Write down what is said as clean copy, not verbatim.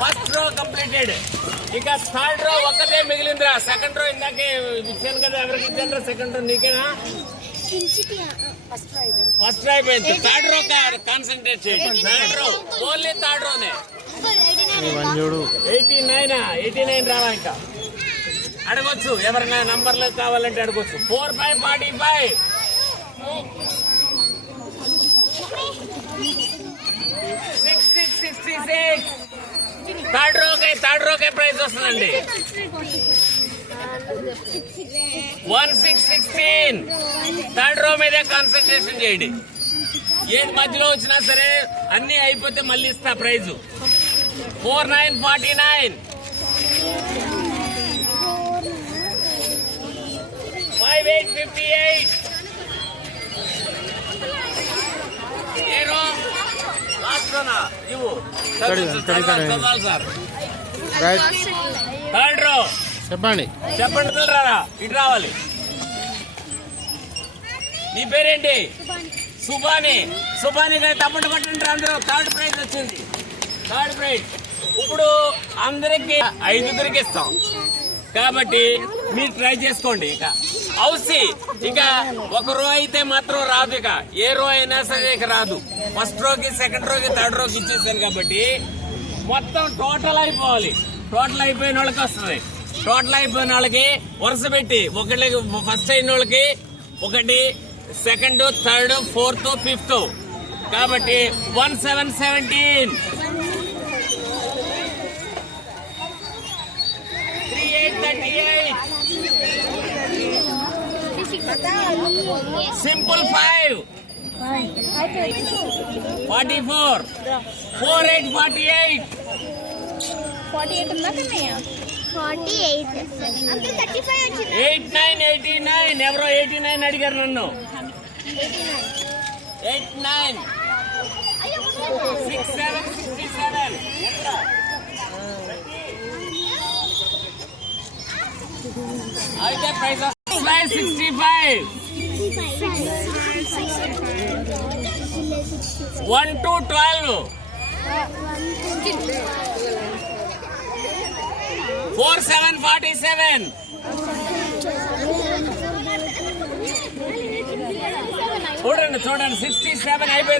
First row completed. ఇక third row ఒక్కటే మిగిలిందిరా. Second row ఇందాకే ఇచ్చాను కదా, ఎవరికి ఇచ్చాను? సెకండ్ రో నీకేనా? ఫస్ట్ రో అయిపోయింది. థర్డ్ రో కాన్సన్ట్రేట్ చేయండి. Third row only third రోనే. 89 రావా? ఇంకా అడగొచ్చు, ఎవరైనా నంబర్లు కావాలంటే అడగొచ్చు. 4, 5, 45. 6, 6, 66. థర్డ్ రోకే ప్రైజ్ వస్తుందండి. 1, 6, 16. థర్డ్ రో మీదే కాన్సన్ట్రేషన్ చేయండి. ఏది మధ్యలో వచ్చినా సరే అన్ని అయిపోతే మళ్ళీ ఇస్తా ప్రైజు. 4, 9, 49. 5, 8, 58. ఏరో లాస్ట్ రోనా ఇవ్వు. చదవాలి సార్. థర్డ్ రో చెప్పండి పిల్లరా, ఇటు రావాలి. నీ పేరేంటి? సుబాని. సుబాని గారు తప్పటి పట్టండి అందరూ. థర్డ్ ప్రైజ్ వచ్చింది. Third prize. ఇప్పుడు అందరికి 5 ఇస్తాం కాబట్టి మీరు ట్రై చేసుకోండి. ఇక హౌసీ ఇక ఒక రో అయితే మాత్రం రాదు. ఇక ఏ రో అయినా సరే ఇక రాదు. ఫస్ట్ రోకి, సెకండ్ రోకి, థర్డ్ రోకి ఇచ్చేసాను కాబట్టి మొత్తం టోటల్ అయిపోవాలి. టోటల్ అయిపోయిన వాళ్ళకి వస్తుంది. టోటల్ అయిపోయిన వాళ్ళకి వరుస పెట్టి ఒకటి ఫస్ట్ అయిన వాళ్ళకి ఒకటి, సెకండ్, థర్డ్, ఫోర్త్, ఫిఫ్త్ కాబట్టి 1, 7, 17. 3, 8, 38. సింపుల్ 5, 44. 4, 8, 48. 48 ఉందా కన్నయ్య? 48. 8, 9, 89. ఎవరో 89 అడిగారు నన్ను. 8, 9. 6, 7, 67. అయితే ప్రైస్ 65. 1 to 12. 4, 7, 47. చూడండి 67 అయిపోయింది.